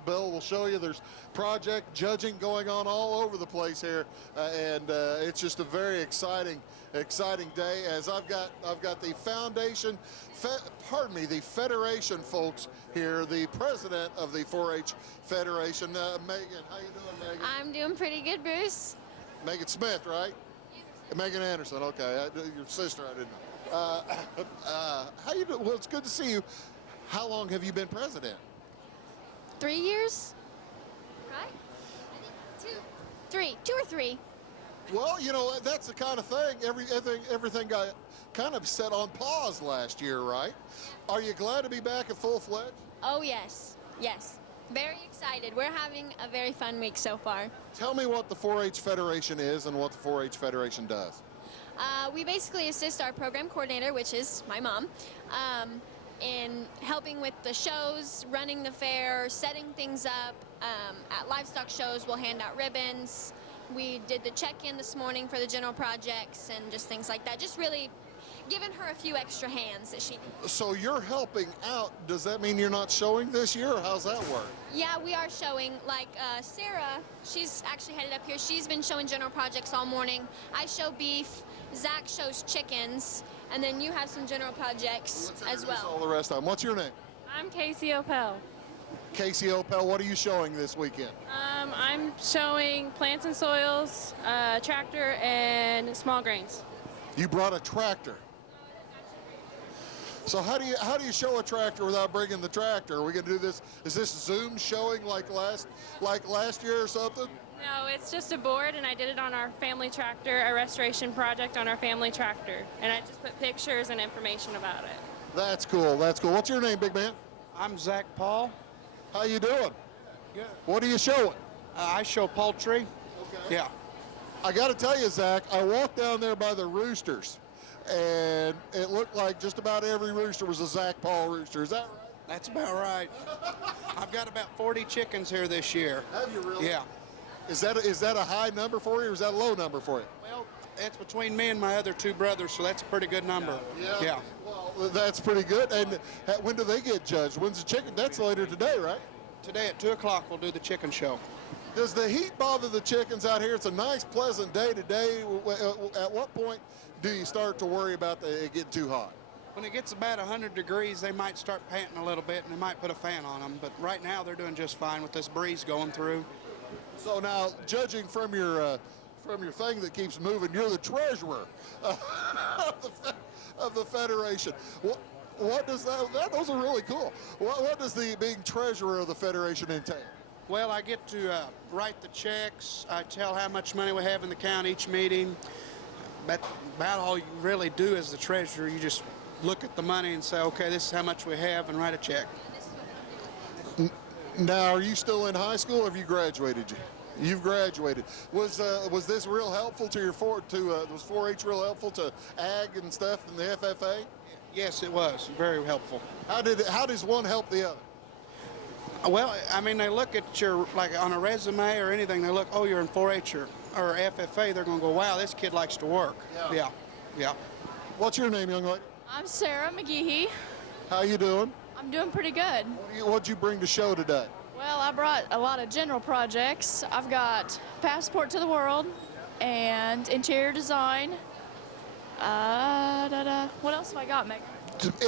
Bill will show you, there's project judging going on all over the place here, and it's just a very exciting day. As I've got the foundation, the Federation folks here, the president of the 4-H Federation, Megan. How you doing, Megan? I'm doing pretty good, Bruce. Megan Smith, right? Megan Anderson. Okay, your sister. I didn't know. How you doing? Well, it's good to see you. How long have you been president? 3 years, right? I think 2 or 3. Well, you know, that's the kind of thing. Everything got kind of set on pause last year, right? Are you glad to be back at full-fledged? Oh, yes. Yes. Very excited. We're having a very fun week so far. Tell me what the 4-H Federation is and what the 4-H Federation does. We basically assist our program coordinator, which is my mom, in helping with the shows, running the fair, setting things up. At livestock shows, we'll hand out ribbons. We did the check-in this morning for the general projects and just things like that. Just really giving her a few extra hands that she can. So you're helping out. Does that mean you're not showing this year, or how's that work? Yeah, we are showing. Like Sarah, she's actually headed up here. She's been showing general projects all morning. I show beef. Zach shows chickens. And then you have some general projects as well. All the rest of them. What's your name? I'm Casey Opel. Casey Opel, what are you showing this weekend? I'm showing plants and soils, tractor, and small grains. You brought a tractor. So how do you show a tractor without bringing the tractor? Are we going to do this? Is this Zoom showing like last year or something? No, it's just a board, and I did it on our family tractor, a restoration project on our family tractor, and I just put pictures and information about it. That's cool. That's cool. What's your name, big man? I'm Zach Paul. How you doing? Good. What are you showing? I show poultry. Okay. Yeah. I got to tell you, Zach, I walked down there by the roosters, and it looked like just about every rooster was a Zach Paul rooster. Is that right? That's about right. I've got about 40 chickens here this year. Have you really? Yeah. Is that a high number for you, or is that a low number for you? Well, it's between me and my other 2 brothers, so that's a pretty good number. Yeah. Well, that's pretty good. And when do they get judged? When's the chicken? That's later today, right? Today at 2 o'clock we'll do the chicken show. Does the heat bother the chickens out here? It's a nice, pleasant day today. At what point do you start to worry about it getting too hot? When it gets about 100 degrees, they might start panting a little bit, and they might put a fan on them. But right now they're doing just fine with this breeze going through. So now, judging from your thing that keeps moving, you're the treasurer of the Federation. What does that? Those are really cool. What does the being treasurer of the Federation entail? Well, I get to write the checks. I tell how much money we have in the county each meeting. That's about all you really do as the treasurer. You just look at the money and say, okay, this is how much we have, and write a check. Now, are you still in high school, or have you graduated? You've graduated. Was this real helpful to was 4-H real helpful to ag and stuff in the FFA? Yes, it was very helpful. How does one help the other? Well, I mean, they look at your, like on a resume or anything, they look, oh, you're in 4-H or FFA, they're going to go, wow, this kid likes to work. Yeah. What's your name, young lady? I'm Sarah McGehee. How you doing? I'm doing pretty good. What'd you bring to show today? Well, I brought a lot of general projects. I've got Passport to the World and interior design. What else have I got, Meg?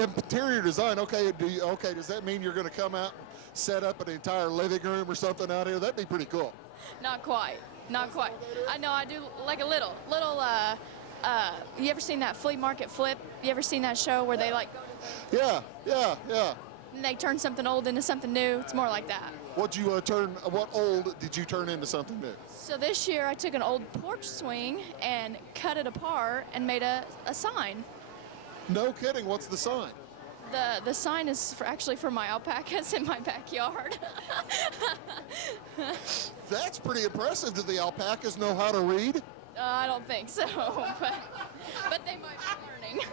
Interior design. Okay. Does that mean you're going to come out and set up an entire living room or something out here? That'd be pretty cool. Not quite. I know I do like a little. You ever seen that flea market flip? You ever seen that show where they like go to Yeah. and they turn something old into something new. It's more like that. What old did you turn into something new? So this year I took an old porch swing and cut it apart and made a sign. No kidding. What's the sign? The sign is actually for my alpacas in my backyard. That's pretty impressive. Do the alpacas know how to read? I don't think so, but they might be learning.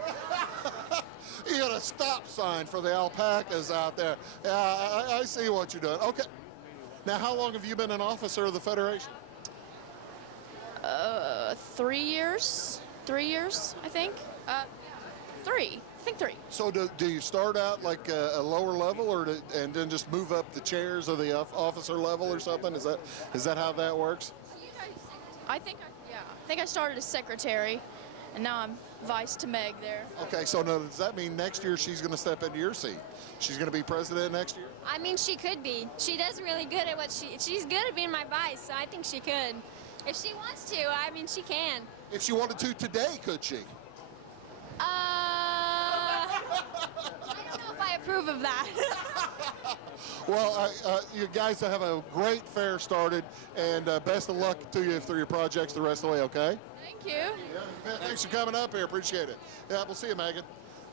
You got a stop sign for the alpacas out there. Yeah, I see what you're doing. Okay. Now, how long have you been an officer of the Federation? 3 years. 3 years, I think. 3. I think 3. So do you start out like a lower level, and then just move up the chairs of the officer level or something? Is that how that works? I think I started as secretary, and now I'm vice to Meg there. Okay, so now does that mean next year she's going to step into your seat? She's going to be president next year? I mean, she could be. She does really good at what she's good at being my vice, so I think she could. If she wants to, I mean, she can. If she wanted to today, could she? I don't know if I approve of that. Well, you guys have a great fair started, and best of luck to you through your projects the rest of the way, okay? Thank you. Yeah, thanks for coming up here. Appreciate it. Yeah, we'll see you, Megan.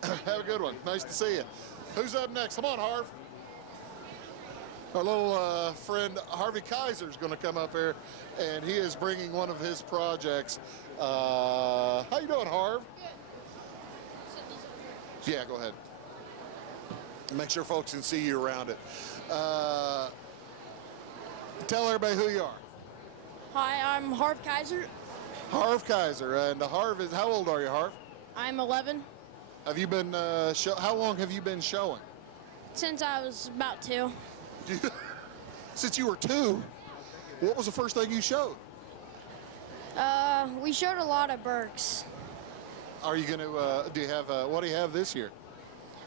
Have a good one. Nice to see you. Who's up next? Come on, Harv. Our little friend Harvey Kaiser is going to come up here, and he is bringing one of his projects. How you doing, Harv? Good. Yeah, go ahead. Make sure folks can see you around it. Tell everybody who you are. Hi, I'm Harv Kaiser. Harv Kaiser, and Harv is, how old are you, Harv? I'm 11. Have you been, how long have you been showing? Since I was about 2. Since you were 2? What was the first thing you showed? We showed a lot of Berks. Are you going to, do you have, what do you have this year?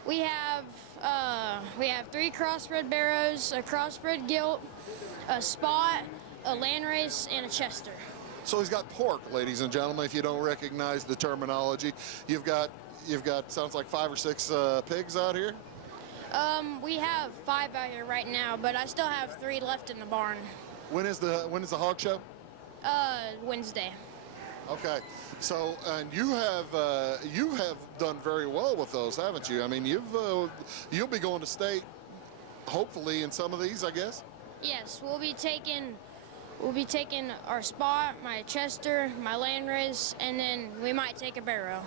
We have 3 crossbred barrows, a crossbred gilt, a spot, a landrace, and a chester. So he's got pork, ladies and gentlemen, if you don't recognize the terminology. You've got sounds like 5 or 6 pigs out here? We have 5 out here right now, but I still have 3 left in the barn. When is the hog show? Wednesday. Okay, so and you have done very well with those, haven't you? I mean, you'll be going to state, hopefully, in some of these, I guess. Yes, we'll be taking our spot, my chester, my landrace, and then we might take a barrow.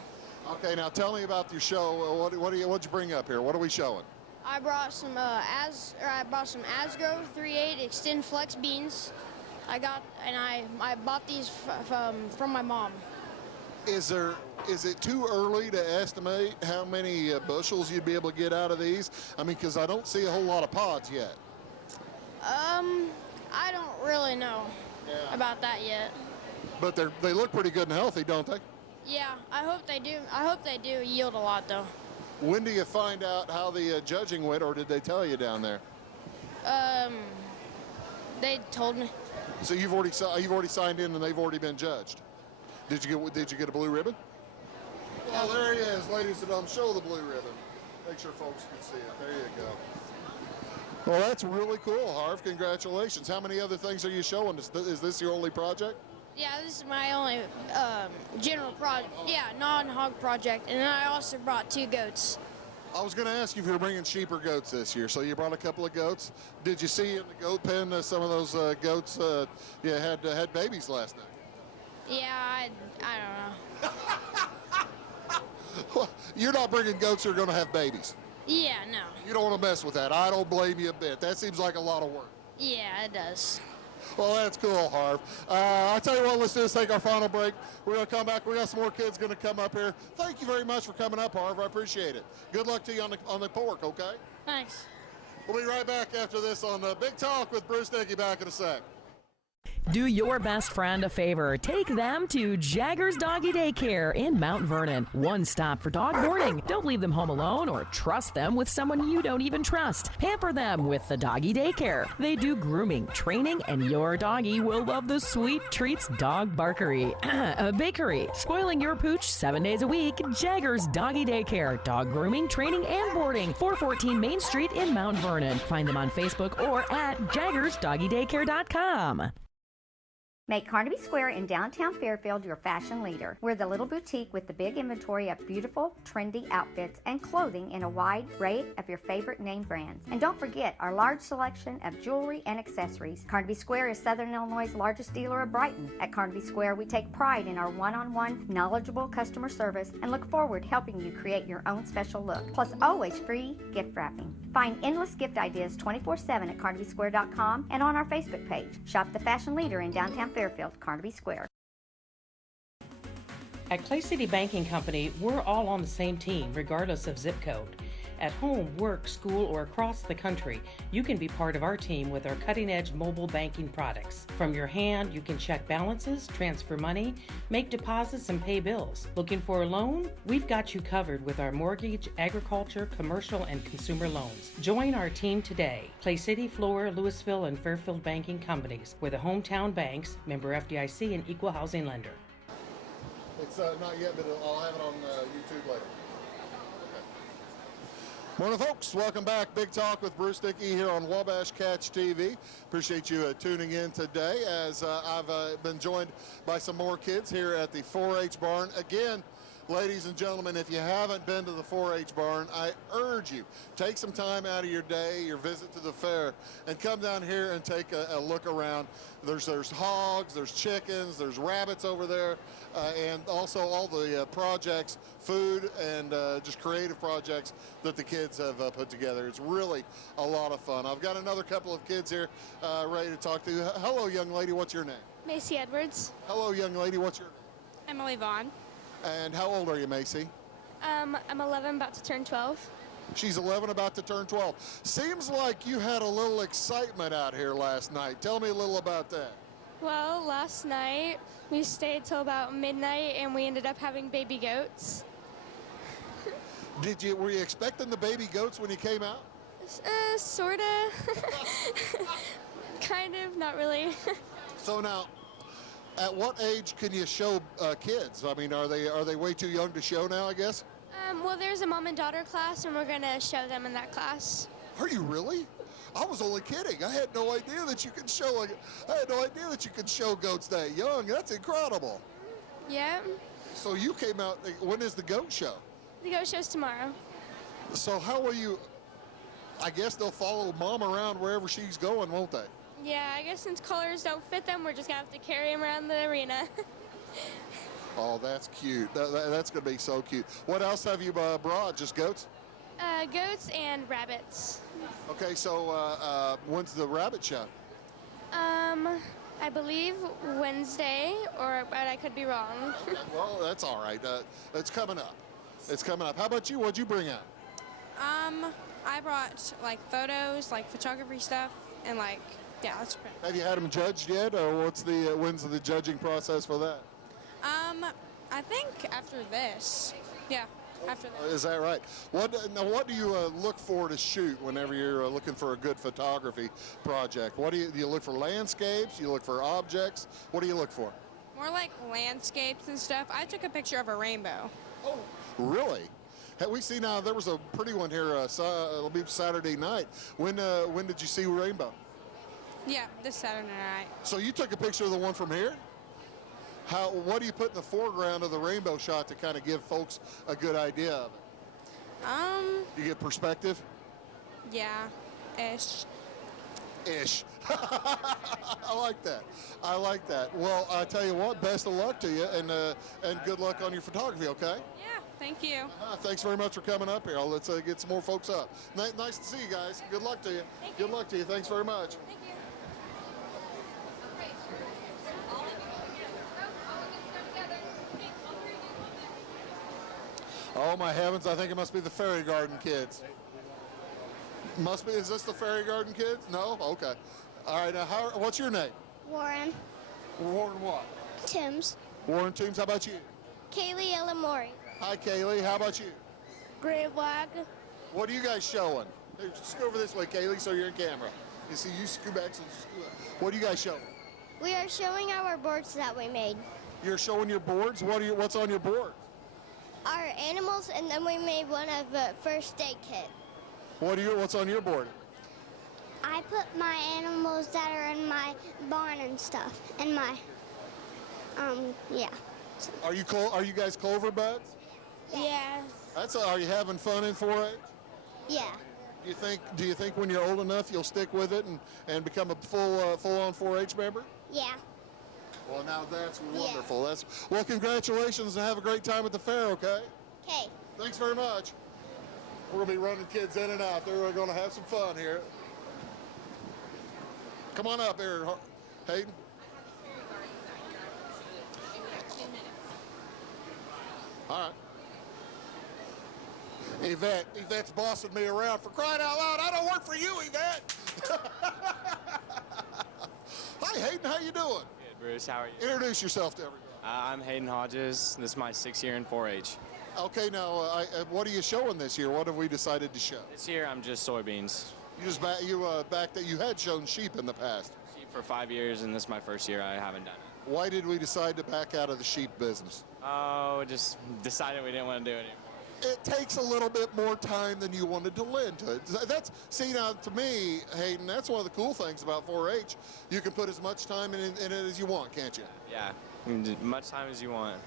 Okay, now tell me about your show. What'd you bring up here? What are we showing? I brought some Asgrow 3/8 Extend Flex beans. I bought these from my mom. Is it too early to estimate how many bushels you'd be able to get out of these? I mean, because I don't see a whole lot of pods yet. I don't really know about that yet. But they look pretty good and healthy, don't they? Yeah, I hope they do. I hope they do yield a lot, though. When do you find out how the judging went, or did they tell you down there? They told me. So you've already signed in, and they've already been judged. Did you get a blue ribbon? Well, there he is, ladies and gentlemen. Show the blue ribbon. Make sure folks can see it. There you go. Well, that's really cool, Harv. Congratulations. How many other things are you showing? Is this your only project? Yeah, this is my only general project. Yeah, non-hog project. And then I also brought 2 goats. I was going to ask you if you were bringing sheep or goats this year. So you brought a couple of goats. Did you see in the goat pen some of those goats had babies last night? Yeah, I don't know. Well, you're not bringing goats that are going to have babies. Yeah, no. You don't want to mess with that. I don't blame you a bit. That seems like a lot of work. Yeah, it does. Well, that's cool, Harv. I tell you what, let's just take our final break. We're going to come back. We got some more kids going to come up here. Thank you very much for coming up, Harv. I appreciate it. Good luck to you on the pork, okay? Thanks. We'll be right back after this on the Big Talk with Bruce Dickey. Back in a sec. Do your best friend a favor. Take them to Jagger's Doggy Daycare in Mount Vernon. One stop for dog boarding. Don't leave them home alone or trust them with someone you don't even trust. Pamper them with the Doggy Daycare. They do grooming, training, and your doggy will love the sweet treats dog barkery. Bakery. Spoiling your pooch 7 days a week. Jagger's Doggy Daycare. Dog grooming, training, and boarding. 414 Main Street in Mount Vernon. Find them on Facebook or at jaggersdoggydaycare.com. Make Carnaby Square in downtown Fairfield your fashion leader. We're the little boutique with the big inventory of beautiful, trendy outfits and clothing in a wide array of your favorite name brands. And don't forget our large selection of jewelry and accessories. Carnaby Square is Southern Illinois' largest dealer of Brighton. At Carnaby Square, we take pride in our one-on-one, knowledgeable customer service and look forward to helping you create your own special look. Plus, always free gift wrapping. Find endless gift ideas 24/7 at carnabysquare.com and on our Facebook page. Shop the fashion leader in downtown Fairfield, Carnaby Square. At Clay City Banking Company, we're all on the same team, regardless of zip code. At home, work, school, or across the country, you can be part of our team with our cutting-edge mobile banking products. From your hand, you can check balances, transfer money, make deposits, and pay bills. Looking for a loan? We've got you covered with our mortgage, agriculture, commercial, and consumer loans. Join our team today. Clay City, Flora, Louisville, and Fairfield Banking Companies. We're the hometown banks, member FDIC, and equal housing lender. It's not yet, but I'll have it on YouTube later. Morning, folks. Welcome back. Big Talk with Bruce Dickey here on Wabash Catch TV. Appreciate you tuning in today as I've been joined by some more kids here at the 4-H barn. Again, ladies and gentlemen, if you haven't been to the 4-H barn, I urge you, take some time out of your day, your visit to the fair, and come down here and take a look around. There's hogs, there's chickens, there's rabbits over there, and also all the projects, food, and just creative projects that the kids have put together. It's really a lot of fun. I've got another couple of kids here ready to talk to you. Hello, young lady. What's your name? Macy Edwards. Hello, young lady. What's your name? Emily Vaughn. And how old are you, Macy? I'm 11, about to turn 12. She's 11, about to turn 12. Seems like you had a little excitement out here last night. Tell me a little about that. Well, last night we stayed till about midnight and we ended up having baby goats. Were you expecting the baby goats when you came out? Sorta. Kind of, not really. So now, at what age can you show kids? I mean, are they way too young to show now, I guess? Well, there's a mom and daughter class, and we're gonna show them in that class. Are you really? I was only kidding. I had no idea that you could show. I had no idea that you could show goats that young. That's incredible. Yeah. So you came out. When is the goat show? The goat show's tomorrow. So how will you? I guess they'll follow mom around wherever she's going, won't they? Yeah, I guess since colors don't fit them, we're just gonna have to carry them around the arena. Oh, that's cute. That's going to be so cute. What else have you brought? Just goats? Goats and rabbits. Okay, so when's the rabbit show? I believe Wednesday, but I could be wrong. Okay, well, that's all right. It's coming up. It's coming up. How about you? What'd you bring out? I brought like photos, like photography stuff, and like, yeah, that's great. Have you had them judged yet, or when's the judging process for that? I think after this. Yeah, after this. Is that right? What do you look for to shoot whenever you're looking for a good photography project? What do you look for? Landscapes? You look for objects? What do you look for? More like landscapes and stuff. I took a picture of a rainbow. Oh, really? Have we seen there was a pretty one here it'll be Saturday night. When did you see rainbow? Yeah, this Saturday night. So you took a picture of the one from here? What do you put in the foreground of the rainbow shot to kind of give folks a good idea of it? You get perspective? Yeah, ish. Ish. I like that. I like that. Well, I tell you what, best of luck to you, and good luck on your photography, okay? Yeah, thank you. Thanks very much for coming up here. Let's get some more folks up. Nice to see you guys. Good luck to you. Good luck to you. Thanks very much. Thank you. Oh my heavens, I think it must be the Fairy Garden kids. Must be, is this the Fairy Garden kids? No? Okay. All right, now what's your name? Warren. Warren what? Tim's. Warren Toombs, how about you? Kaylee Elamori. Hi, Kaylee. How about you? Grant Wag. What are you guys showing? Hey, just go over this way, Kaylee, so you're in camera. You see, you scoot back. What are you guys showing? We are showing our boards that we made. You're showing your boards? What's on your board? Our animals, and then we made one of the first aid kit. What's on your board? I put my animals that are in my barn and stuff, and my, yeah. Are you guys clover buds? Yeah. Are you having fun in 4-H? Yeah. Do you think when you're old enough you'll stick with it and become a full-on 4-H member? Yeah. Well, now that's wonderful. Yeah. Well, congratulations and have a great time at the fair, okay? Okay. Thanks very much. We're going to be running kids in and out. They're going to have some fun here. Come on up here, Hayden. All right. Yvette's bossing me around, for crying out loud. I don't work for you, Yvette. Hi, Hayden. How you doing? Good, Bruce. How are you? Introduce yourself to everybody. I'm Hayden Hodges. This is my 6th year in 4-H. Okay, now, what are you showing this year? What have we decided to show? This year, I'm just soybeans. You had shown sheep in the past. Sheep for 5 years, and this is my first year. I haven't done it. Why did we decide to back out of the sheep business? Oh, just decided we didn't want to do it anymore. It takes a little bit more time than you wanted to lend to it. See, now, to me, Hayden, that's one of the cool things about 4-H. You can put as much time in it as you want, can't you? Yeah, much time as you want.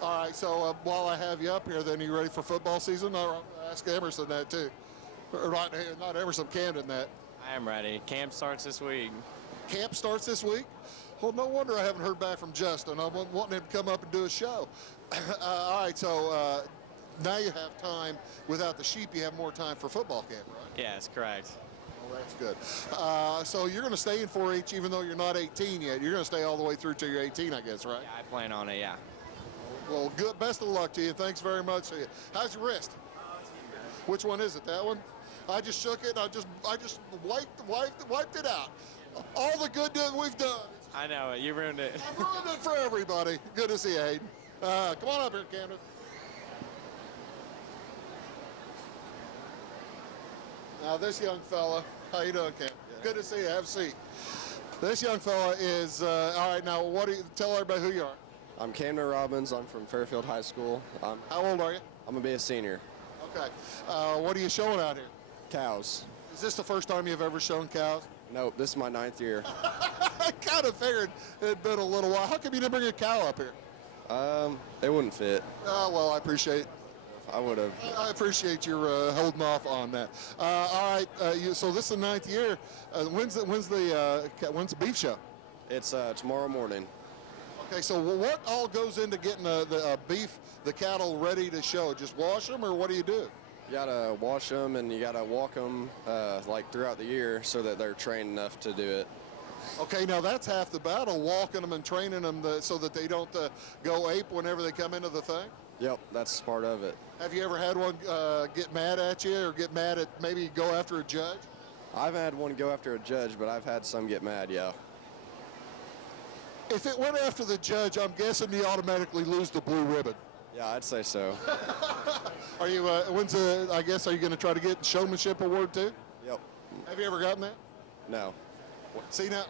All right, so while I have you up here, then, are you ready for football season? I'll ask Emerson that, too. Or not Emerson, Camden that. I am ready. Camp starts this week. Camp starts this week? Well, no wonder I haven't heard back from Justin. I'm wanting him to come up and do a show. All right, so now you have time. Without the sheep, you have more time for football camp, right? Yes, correct. Well, that's good. So you're going to stay in 4-H even though you're not 18 yet. You're going to stay all the way through till you're 18, I guess, right? Yeah, I plan on it, yeah. Well, good. Best of luck to you. Thanks very much. How's your wrist? Which one is it? That one? I just shook it. I just wiped it out. All the good that we've done. I know it. You ruined it. I ruined it for everybody. Good to see you, Hayden. Come on up here, Camden. Now, this young fella, how you doing, Cam? Good to see you. Have a seat. This young fella is, all right, now, tell everybody who you are. I'm Camden Robbins. I'm from Fairfield High School. How old are you? I'm going to be a senior. Okay. What are you showing out here? Cows. Is this the first time you've ever shown cows? Nope, this is my 9th year. I kind of figured it'd been a little while. How come you didn't bring a cow up here? It wouldn't fit. Well, I appreciate. I would have. I appreciate your holding off on that. All right, so this is the 9th year. When's the beef show? It's tomorrow morning. Okay, so what all goes into getting the cattle ready to show? Just wash them, or what do you do? You gotta wash them and you gotta walk them like throughout the year so that they're trained enough to do it. Okay, now that's half the battle, walking them and training them so that they don't go ape whenever they come into the thing? Yep, that's part of it. Have you ever had one get mad at you or get mad at maybe go after a judge? I've had one go after a judge, but I've had some get mad, yeah. If it went after the judge, I'm guessing you automatically lose the blue ribbon. Yeah, I'd say so. Are you, are you going to try to get showmanship award too? Yep. Have you ever gotten that? No. See now?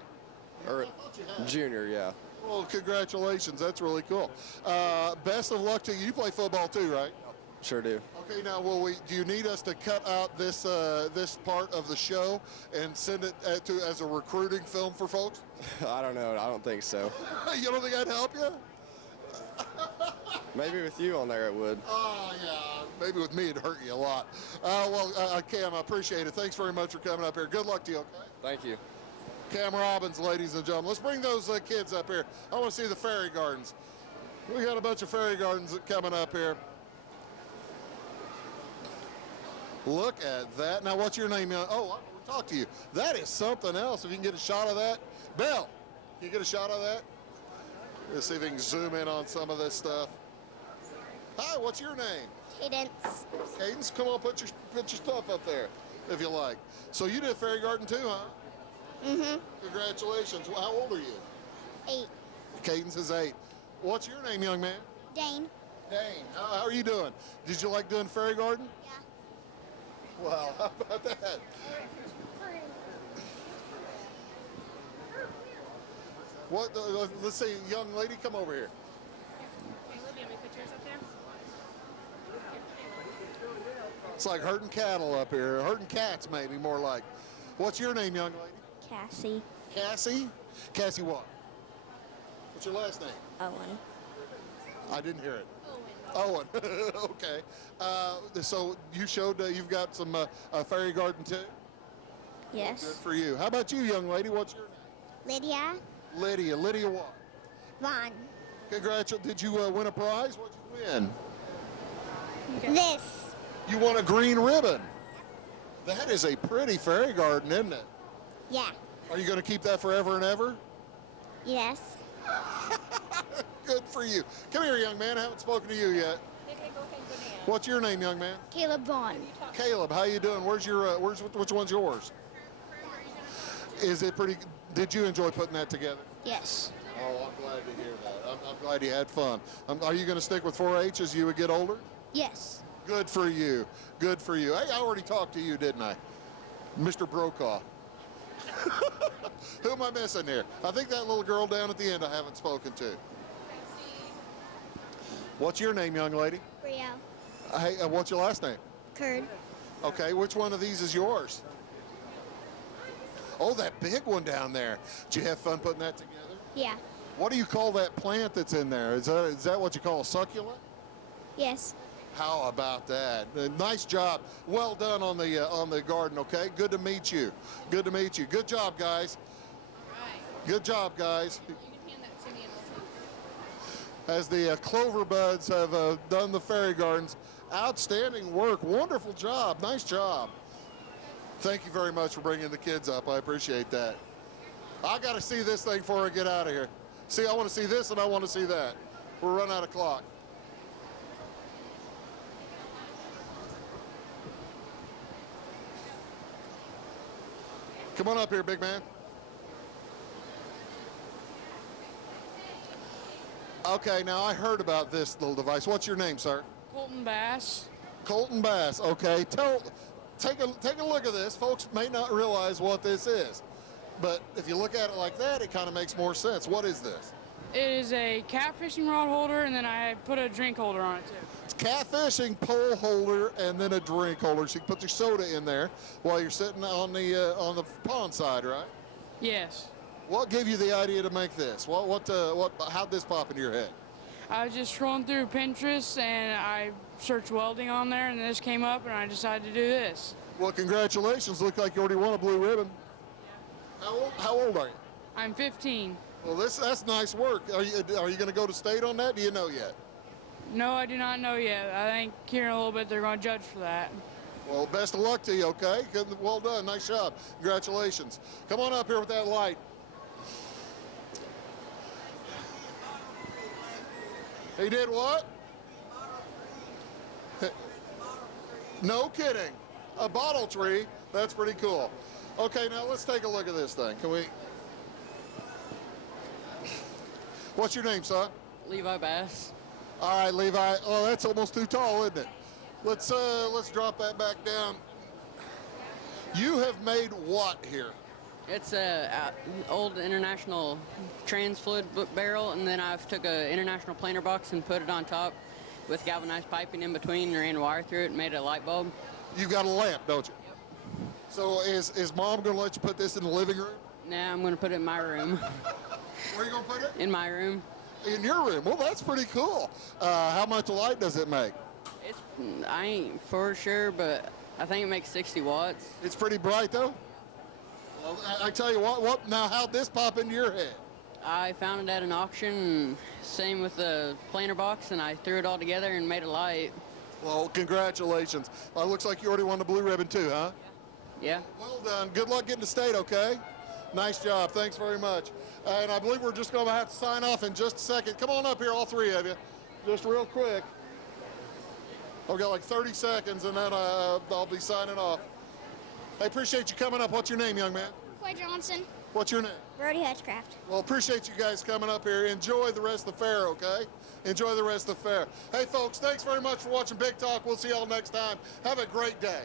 Junior, yeah. Well, congratulations. That's really cool. Best of luck to you. You play football too, right? Sure do. Okay, now, do you need us to cut out this part of the show and send it as a recruiting film for folks? I don't know. I don't think so. You don't think I'd help you? Maybe with you on there it would. Oh, yeah. Maybe with me it'd hurt you a lot. Cam, I appreciate it. Thanks very much for coming up here. Good luck to you, okay? Thank you. Cam Robbins, ladies and gentlemen. Let's bring those kids up here. I want to see the fairy gardens. We got a bunch of fairy gardens coming up here. Look at that. Now, what's your name? Oh, we'll talk to you. That is something else. If you can get a shot of that. Belle, can you get a shot of that? Let's see if we can zoom in on some of this stuff. Hi, what's your name? Cadence. Cadence, come on, put your stuff up there, if you like. So you did fairy garden too, huh? Mm-hmm. Congratulations. Well, how old are you? 8. Cadence is 8. What's your name, young man? Dane. Dane. How are you doing? Did you like doing fairy garden? Yeah. Wow, how about that? What? Let's see, young lady, come over here. It's like herding cattle up here, herding cats maybe more like. What's your name, young lady? Cassie. Cassie? Cassie what? What's your last name? Owen. I didn't hear it. Owen. Okay. So you showed you've got some fairy garden too? Yes. Good for you. How about you, young lady? What's your name? Lydia. Lydia. Lydia what? Vaughn. Congratulations. Did you win a prize? What'd you win? This. You won a green ribbon. That is a pretty fairy garden, isn't it? Yeah. Are you going to keep that forever and ever? Yes. Good for you. Come here, young man. I haven't spoken to you yet. What's your name, young man? Caleb Vaughn. Caleb, how you doing? Where's your which one's yours? Is it pretty? Did you enjoy putting that together? Yes. Oh, I'm glad to hear that. I'm glad you had fun. Are you going to stick with 4-H as you would get older? Yes. Good for you. Good for you. Hey, I already talked to you, didn't I? Mr. Brokaw. Who am I missing here? I think that little girl down at the end I haven't spoken to. What's your name, young lady? Rio. Hey, what's your last name? Curd. Okay, which one of these is yours? Oh, that big one down there. Did you have fun putting that together? Yeah. What do you call that plant that's in there? Is that what you call a succulent? Yes. How about that? Nice job. Well done on the garden, okay? Good to meet you. Good to meet you. Good job, guys. Good job, guys. As the clover buds have done the fairy gardens, outstanding work. Wonderful job. Nice job. Thank you very much for bringing the kids up. I appreciate that. I got to see this thing before I get out of here. See, I want to see this and I want to see that. We're running out of clock. Come on up here, big man. Okay, now I heard about this little device. What's your name, sir? Colton Bass. Colton Bass. Okay, take a look at this. Folks may not realize what this is, but if you look at it like that, it kind of makes more sense. What is this? It is a catfishing rod holder, and then I put a drink holder on it too. It's catfishing pole holder and then a drink holder. So you can put your soda in there while you're sitting on the pond side, right? Yes. What gave you the idea to make this? How'd this pop into your head? I was just scrolling through Pinterest, and I searched welding on there, and this came up, and I decided to do this. Well, congratulations. Look like you already won a blue ribbon. How old are you? I'm 15. Well, that's nice work. Are you going to go to state on that? Do you know yet? No, I do not know yet. I think here in a little bit they're going to judge for that. Well, best of luck to you, okay? Well done. Nice job. Congratulations. Come on up here with that light. He did what? No kidding. A bottle tree. That's pretty cool. Okay, now let's take a look at this thing. Can we? What's your name, son? Levi Bass. All right, Levi. Oh, that's almost too tall, isn't it? Let's drop that back down. You have made what here? It's a old international trans fluid barrel, and then I've took a international planer box and put it on top with galvanized piping in between and ran wire through it and made a light bulb. You've got a lamp, don't you? Yep. So is Mom going to let you put this in the living room? Nah, I'm going to put it in my room. Where are you going to put it? In my room. In your room? Well, that's pretty cool. How much light does it make? I ain't for sure, but I think it makes 60 watts. It's pretty bright, though? Well, I tell you what, now how'd this pop into your head? I found it at an auction, same with the planer box, and I threw it all together and made a light. Well, congratulations. Looks like you already won the blue ribbon too, huh? Yeah. Well done. Good luck getting to state, okay? Nice job. Thanks very much. And I believe we're just going to have to sign off in just a second. Come on up here, all three of you, just real quick. I've got like 30 seconds, and then I'll be signing off. I appreciate you coming up. What's your name, young man? Clay Johnson. What's your name? Brody Hutchcraft. Well, appreciate you guys coming up here. Enjoy the rest of the fair, okay? Enjoy the rest of the fair. Hey, folks, thanks very much for watching Big Talk. We'll see y'all next time. Have a great day.